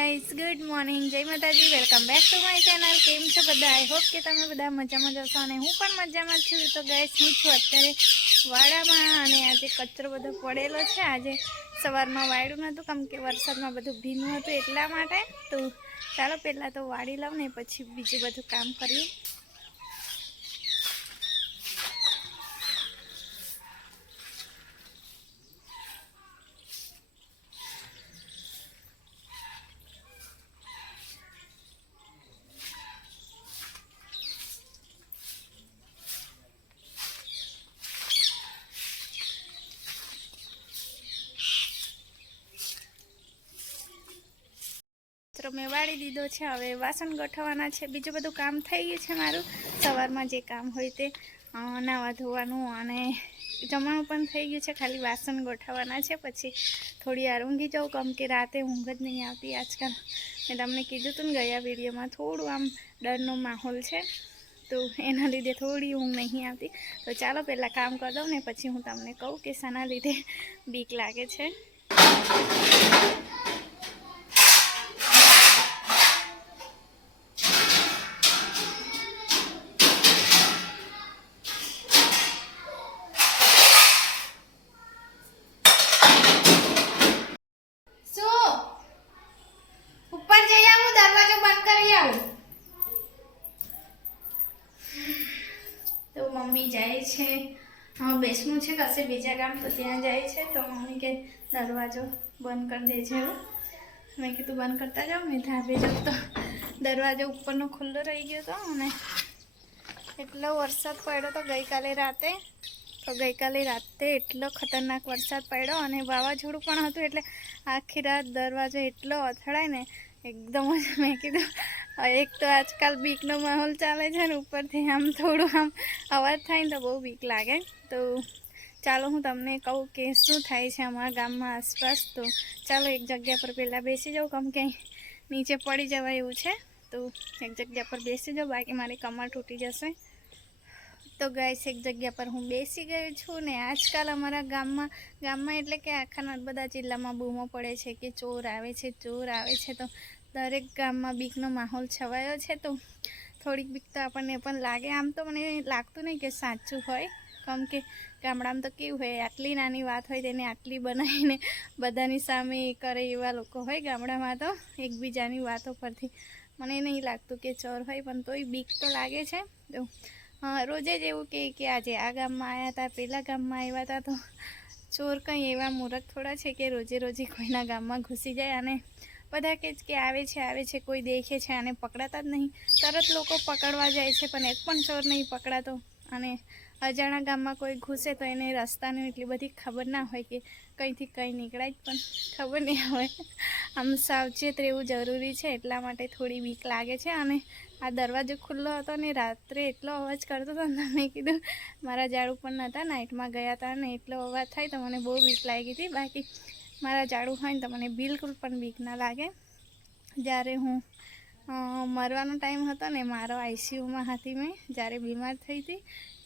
Guys good morning Jai Mataji welcome back to my channel केम छो बधा आई होप के तमे बधा मजामां जशो अने हूँ पण मजामां छुं। तो गाइस हूँ छुं अत्यारे वाडामां अने आजे कचरो बधो पड़ेलो छे। आजे सवारमां वाळ्युं नहोतुं केम के वरसादमां बधुं भीनुं हतुं એટલા માટે। तो चालो पहेला तो वाળી लઉં ने પછી બીજું બધું કામ કરીએ। कचरो मैं वाળી दीधो छे। हवे वासण गोठववाना छे, बीजुं बधुं काम थई गयुं छे मारुं। सवारमां जे काम होय ते नावा धोवानुं अने जमવાનું पण थई गयुं छे, खाली वासण गोठववाना छे। पछी थोड़ी वार ऊंघी जाऊं केम के राते ऊंघ ज नहीं आवती। आजकल मैं तमने कीधुं तुं ने गया विडियोमां थोड़ुं आम डरनो माहोल छे, तो एना लीधे थोड़ी ऊँघ नहीं आती। तो चालो पहला काम कर दऊं ने पछी हूँ तमने कहूँ कि शाना लीधे बीक लागे छे। तो मम्मी जाए छे हाँ बेसणुं छे कसे बीजा गाम, तो त्यां जाए छे। तो मम्मी के दरवाजो बंद कर देजे। मैं कीधुं बंद करता जाओ ने धाबे जाऊं तो दरवाजो उपरनो खुल्लो रही गयो तो अने एटलो वरसाद पड्यो तो गई काले राते। तो गई काले राते एटलो खतरनाक वरसाद पड्यो अने वावाझोडुं पण हतुं, एटले आखी रात दरवाजो एटलो અથડાય ने एकदम ज मैं कीधुं एक तो आजकल बीकनो माहौल चाले छे ने उपरथी आम थोड़ुं आम अवाज थाय तो बहु बीक लागे। तो चालो हूँ तमने कहूँ कि शुं थाय छे अमारा गाममां आसपास। तो चालो एक जग्या पर पहला बेसी जाऊँ, केम के नीचे पड़ी जवाय एवुं छे। तो एक जग्या पर बेसी जाऊँ, बाकी मारी कमर तूटी जशे। तो गाइस एक जग्या पर हूँ बेसी गई छूँ ने आजकल अमरा गाममां एटले के आखा नर्मदा जिल्लामां बूमो पड़े छे कि चोर आवे छे, चोर आवे छे। तो दरेक गाममां बीकनो माहोल छवायो छे। तो थोड़ीक बीक तो आपणे पण लागे। आम तो मने लागतुं नहीं कि साचुं होय, केम के गामडामां तो केवुं होय आटली नानी वात होय तेने आटली बनावीने बधानी सामे करे एवा लोको होय गामडामां। तो एकबीजानी वातो परथी मने नहीं लागतुं कि चोर होय, पण तोय बीक तो लागे छे। तो रोजे ज एवुं के आजे आ गाममां आव्या हता, पेला गाममां आव्या हता। तो चोर कई एवा मूर्ख थोड़ा छे कि रोजे रोजे कोईना गाममां घुसी जाय अने बधा के आवे छे कोई देखे छे अने पकड़ाता ज नहीं। तरत लोको पकड़वा जाय छे पण एक पण चोर नहीं पकड़ातो। अने अजाणा गाममां कोई घुसे तो एने रस्तानी एटली बधी खबर ना होय कि कईथी कई निकळाय पण खबर नहीं होय। आम सावचेत रहेवुं जरूरी छे, एटला माटे थोड़ी बीक लागे छे। अने आ दरवाजो खुल्लो हतो ने रात्रे एटलो अवाज करतो तो मैं कीधुं मारा झाड़ू पण नता, नाइटमां गया हता ने एटलो अवाज थाय तो मने बहु बीक लागी हती। बाकी मारा झाड़ू होय ने तो मने बिलकुल पण बीक ना लागे। ज्यारे हूँ मरवानो टाइम हतो ने मारो आईसीयू में हती, मैं ज्यारे बीमार थई थी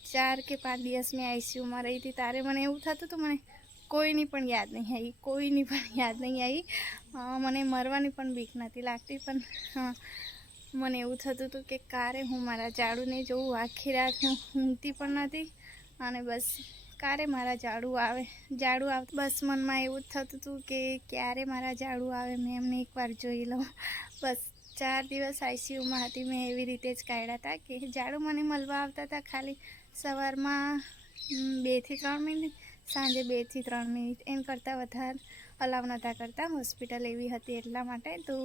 4 के 5 दिवस में आईसीयू में रही थी, तारे मने एवुं थतुं तो मने कोईनी पण याद नहीं आई, कोईनी पण याद नहीं आई। मने मरवानी पण बीक नती लागती, पण मने एवुं थतुं तो कि कारे हूँ मारा झाड़ू ने जोऊं। आखी रात हूँ ऊँघती पण नती अने बस क्यारे मारा झाड़ू आवे बस मन में एवुं थतुं हतुं कि क्यारे मारा झाड़ू आवे, मैं एमने एक वार जोई लऊं। बस 4 दिवस आईसीयू में हती, मैं एवी रीते ज काढ्या हता कि झाड़ू मने मळवा आवता हता खाली सवारमां 2 થી 3 मिनिट, सांजे 2 થી 3 मिनिट, एन करता वधारे अलाव नता करता। हॉस्पिटल एवी हती एटला माटे। तो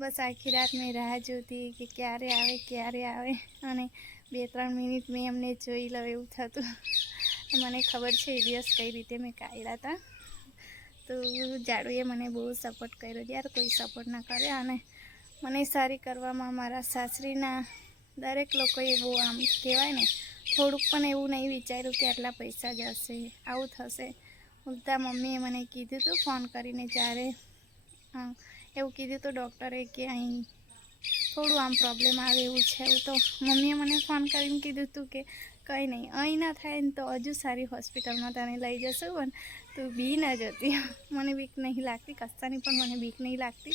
बस आखी रात मैं राह जोती कि क्यारे आवे अने 2-3 मिनिट में एमने जोई लऊं एवुं थतुं। मने खबर छे ए दिवस कई रीते मैं काढ्या हता। तो झाड़ूए मने बहुत सपोर्ट कर्यो, यार कोई सपोर्ट ना करे। अने मने सारी करवामां मारा सासरीना दरेक लोकोए बहु आम कहेवाय ने थोड़ुंक पण एवुं नहीं विचार्युं कि आटला पैसा जशे, आवुं थशे। उलटा मम्मीए मने कीधुं तुं फोन करीने, ज्यारे एवुं कीधुं तो डॉक्टरे कि अहीं थोड़ुं आम प्रॉब्लम आवे एवुं छे। तो मम्मीए मने फोन करीने कीधुं तुं कि कई नहीं, अहीं ना थाय ने तो हजू सारी हॉस्पिटल में तने लई जशुं, पण तू बी न जती। मने बीक नहीं लागती, कशानी पण मने बीक नहीं लागती।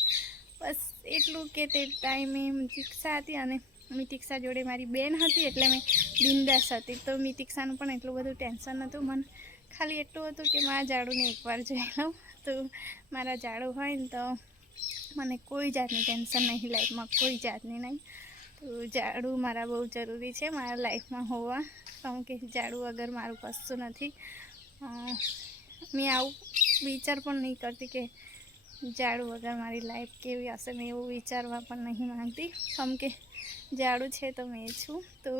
બસ એટલું કે તે ટાઈમે મિતિક્ષા હતી અને મિતિક્ષા જોડે મારી બેન હતી એટલે મેં બિંદાસ હતી. તો મિતિક્ષાનું પણ એટલું બધું ટેન્શન નહોતું. મને ખાલી એટલું હતું કે મારા ઝાડુને એકવાર જોઈ લઉં. તો મારા ઝાડુ હોય ને તો મને કોઈ જાતની ટેન્શન નહીં લાઈફમાં, કોઈ જાતની નહીં. તો ઝાડુ મારા બહુ જરૂરી છે મારા લાઈફમાં હોવા, કારણ કે ઝાડુ વગર મારું કશું નથી. મેં આવું વિચાર પણ નહીં કરતી કે ઝાડુ વગર મારી લાઈફ કેવી હશે. મેં એવું વિચારવા પણ નહીં માંગતી, કેમ કે ઝાડુ છે તો મેં છું. તો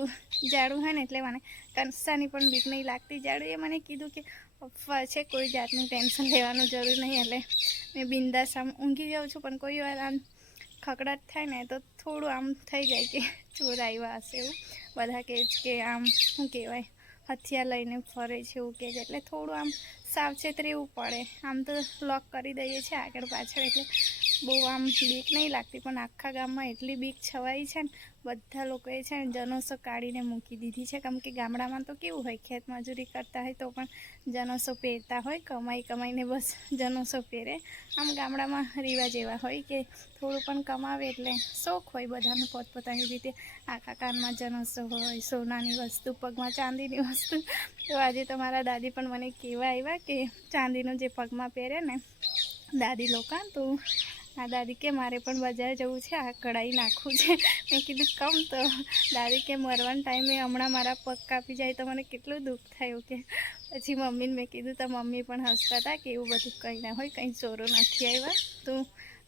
ઝાડુ હોય ને એટલે મને કંસાની પણ બીક નહીં લાગતી. ઝાડુએ મને કીધું કે અફવા છે, કોઈ જાતનું ટેન્શન લેવાનું જરૂર નહીં. એટલે મેં બિંદાસ આમ ઊંઘી જાઉં છું. પણ કોઈ વાર આમ ખકડાટ થાય ને તો થોડું આમ થઈ જાય કે ચોર આવ્યા હશે એવું. બધા કહે છે કે આમ શું કહેવાય, હથિયાર લઈને ફરે છે એવું કહે છે. એટલે થોડું આમ સાવચેત રહેવું પડે. આમ તો લોક કરી દઈએ છીએ આગળ પાછળ, એટલે બહુ આમ બીક નહીં લાગતી. પણ આખા ગામમાં એટલી બીક છવાઈ છે ને, બધા લોકોએ છે ને જનોસો કાઢીને મૂકી દીધી છે. કેમ કે ગામડામાં તો કેવું હોય, ખેત મજૂરી કરતા હોય તો પણ જનોસો પહેરતા હોય, કમાઈને બસ જનોસો પહેરે. આમ ગામડામાં રિવાજ એવા હોય કે થોડું પણ કમાવે એટલે શોખ હોય બધાને પોતપોતાની રીતે. આખા કાનમાં જનોસો હોય, સોનાની વસ્તુ, પગમાં ચાંદીની વસ્તુ. તો આજે તો મારા દાદી પણ મને કહેવા આવ્યા કે ચાંદીનું જે પગમાં પહેરે ને દાદી લોકો, તો આ દાદી કે મારે પણ બજાર જવું છે, આ કઢાઈ નાખવું છે. મેં કીધું કમ? તો દાદી કે મરવાના ટાઈમે હમણાં મારા પગ કાપી જાય તો મને કેટલું દુઃખ થયું કે. પછી મમ્મીને મેં કીધું તો મમ્મી પણ હસતા હતા કે એવું બધું કંઈ ના હોય, કંઈ ચોરો નથી આવ્યા. તો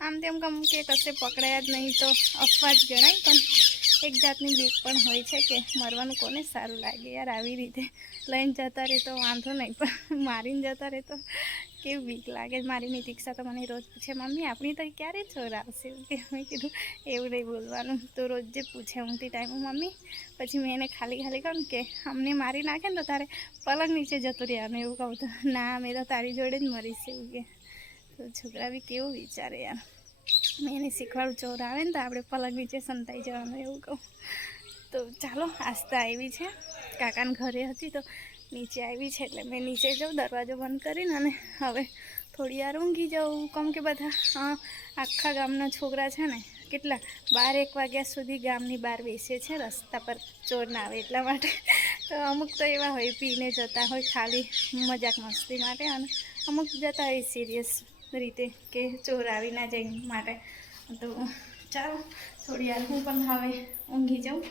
આમ તેમ કમ કે કશે પકડાયા જ નહીં તો અફવા જ ગણાય. પણ એક જાતની બીક પણ હોય છે કે મરવાનું કોને સારું લાગે યાર. આવી રીતે લઈને જતા રહે તો વાંધો નહીં, પણ મારીને જતા રહે તો કેવી બીક લાગે. મારી મિતિક્ષા તો મને રોજ પૂછે, મમ્મી આપણી તો ક્યારે ચોર આવશે કે. મેં કીધું એવું નહીં બોલવાનું. તો રોજ જે પૂછે ઊંઘતી ટાઈમે મમ્મી. પછી મેં એને ખાલી કહું કે અમને મારી નાખે ને તો તારે પલંગ નીચે જતું રહેવાનું એવું કહું. તો ના, મેં તો તારી જોડે જ મરીશ એવું કે. તો છોકરા બી કેવું વિચારે યાર. મેં એને શીખવાડું, ચોર આવે ને તો આપણે પલંગ નીચે સંતાઈ જવાનું એવું કહું. તો ચાલો, આસ્તા આવી છે, કાકાને ઘરે હતી તો નીચે આવી છે. એટલે મેં નીચે જાઉં, દરવાજો બંધ કરીને અને હવે થોડી વાર ઊંઘી જાઉં. કેમ કે બધા આખા ગામના છોકરા છે ને કેટલા 12-1 વાગ્યા સુધી ગામની બહાર બેસે છે, રસ્તા પર ચોર ના આવે એટલા માટે. તો અમુક તો એવા હોય પીને જતા હોય ખાલી મજાક મસ્તી માટે, અને અમુક જતા હોય સિરિયસ રીતે કે ચોર આવી ના જાય માટે. તો ચાલો થોડી વાર હું પણ હવે ઊંઘી જાઉં,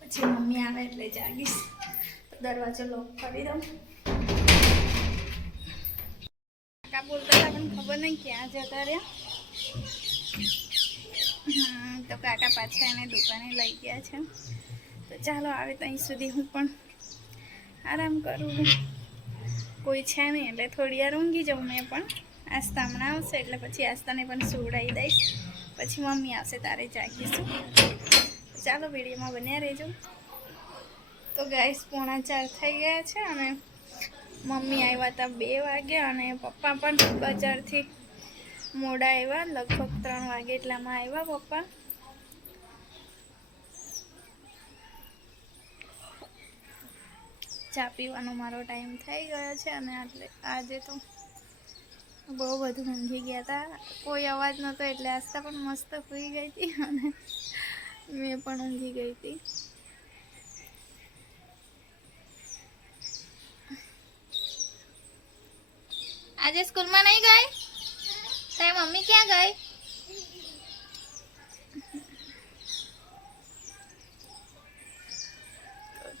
પછી મમ્મી આવે એટલે જાગીશ. દરવાજો લોક કરી દઉં. કાકા બોલતા હતા પણ ખબર નહીં ક્યાં જતા રહ્યા. તો કાકા પાછા એને દુકાને લઈ ગયા છે. તો ચાલો આવે ત્યાં સુધી હું પણ આરામ કરું. કોઈ છે નહીં એટલે થોડી વાર ઊંઘી જાઉં મેં પણ. આસ્તા હમણાં આવશે એટલે પછી આસ્તાને પણ સુવડાવી દઈશ. પછી મમ્મી આવશે તારે જાગીશું. ચાલો વિડીયોમાં બન્યા રહેજો. તો ગાઈસ 3:45 થઈ ગયા છે અને મમ્મી આવ્યા હતા 2 વાગે અને પપ્પા પણ બજારથી મોડા આવ્યા, લગભગ 3 વાગે એટલામાં આવ્યા પપ્પા. ચા પીવાનો મારો ટાઈમ થઈ ગયો છે અને આજે તો બહુ બધું ઊંઘી ગયા હતા. કોઈ અવાજ નહોતો એટલે આસ્તા પણ મસ્ત સૂઈ ગઈ હતી અને મેં પણ ઊંઘી ગઈ હતી. આજે સ્કૂલમાં નહીં ગઈ? તારી મમ્મી ક્યાં ગઈ?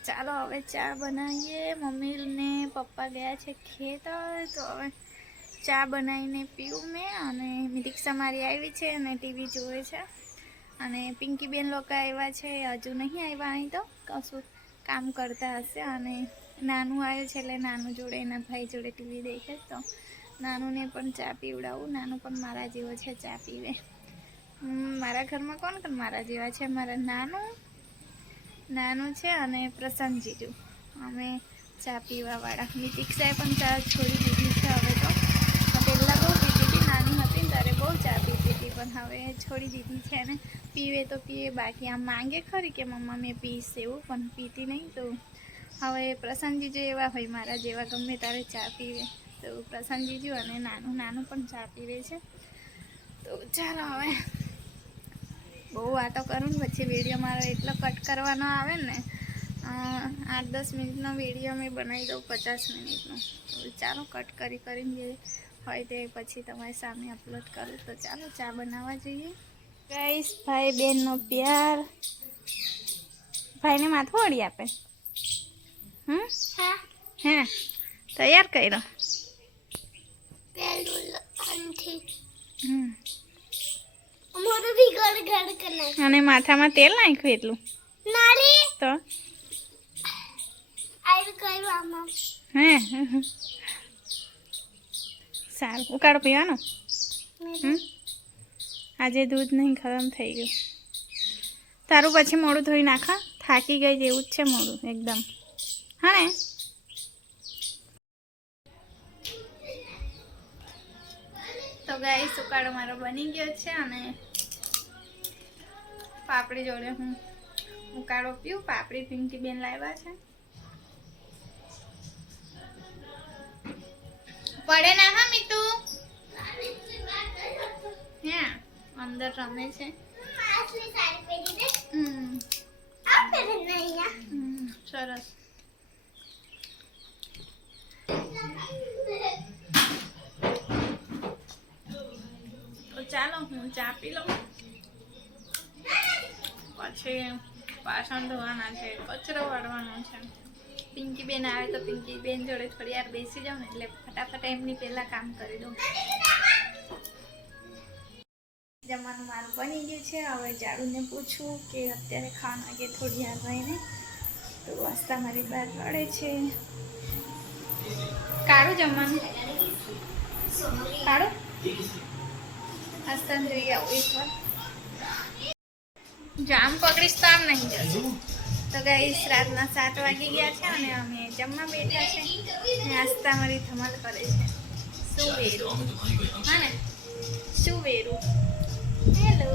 ચાલો હવે ચા બનાવીએ. મમ્મી ને પપ્પા ગયા છે ખેતર, તો હવે ચા બનાવીને પીવું મેં. અને મિતિક્ષા મારી આવી છે અને ટીવી જોવે છે. અને પિંકીબેન લોકો આવ્યા છે, હજુ નહીં આવ્યા. અહીં તો કશું કામ કરતા હશે. અને નાનું આવ્યું છે એટલે નાનું જોડે એના ભાઈ જોડે ટીવી દેખે. તો નાનુંને પણ ચા પીવડાવું. નાનું પણ મારા જેવો છે, ચા પીવે. મારા ઘરમાં કોણ મારા જેવા છે? મારા નાનું છે અને પ્રશાંત જીજુ, અમે ચા પીવાવાળા. મિતિક્ષાએ પણ ચા છોડી દીધી છે હવે. તો પહેલાં બહુ પીતી હતી, નાની હતી ત્યારે બહુ ચા પીતી હતી, પણ હવે છોડી દીધી છે. અને પીવે તો પીવે, બાકી આમ માંગે ખરી કે મમ્મા મેં પીશ એવું, પણ પીતી નહીં. તો હવે પ્રશાંત જીજુ એવા હોય મારા જેવા, ગમે ત્યારે ચા પીવે. તો પ્રશાંત જીજુ અને નાનું પણ ચા પીવે છે. તો તો ચાલો હવે બહુ વાતો કરું ને પછી વિડીયો મારો એટલો કટ કરવાનો આવે ને 8-10 મિનિટનો વિડીયો મેં બનાવી દઉં 50 મિનિટનો. તો ચાલો કટ કરીને જે હોય તે પછી તમારી સામે અપલોડ કરું. તો ચાલો ચા બનાવવા જઈએ. ગાઈસ ભાઈ બેનનો પ્યાર. ભાઈને માથું ઓળી આપે. હે તૈયાર કર્યો. અને માથામાં તેલ નાખ્યું એટલું તો હે સારું. ઉકાળો પીવાનો. આજે દૂધ નહીં ખતમ થઈ ગયું. તારું પછી મોડું ધોઈ નાખા. થાકી ગઈ જેવું જ છે મોડું એકદમ. હા ને તો ગાઈસ ઉકાળો મારો બની ગયો છે અને પાપડી જોડે હું ઉકાળો પીવું. પાપડી પિંકી બેન લાવ્યા છે. પડે ના હા મીતુ. હે અંદર રમે છે. સરસ. તો ચાલો હું ચા પી લઉં. પછી વાસણ ધોવાના છે, કચરો વાળવાનો છે. પિંકી બેન આવે તો પિંકી બેન જોડે થોડી વાર બેસી જાઉં ને એટલે ફટાફટ એમની પહેલા કામ કરી દઉં. જમવાનું મારું બની ગયું છે. હવે જાડુને પૂછું કે અત્યારે ખાવા માંગે થોડી વાર રહીને. તો વાસ્તા મારી બહાર પડે છે. કાઢું જમવાનું કાઢું. આસ્તાને જોઈ આવું એકવાર. જામ પકડીશ તો આમ નહીં જશું. તો ગાઈસ રાતના 7 વાગી ગયા છે અને અમે જમવા બેઠા છે. આસ્તા મારી ધમાલ કરે છે. શું વેરું હા ને શું વેરું. હેલો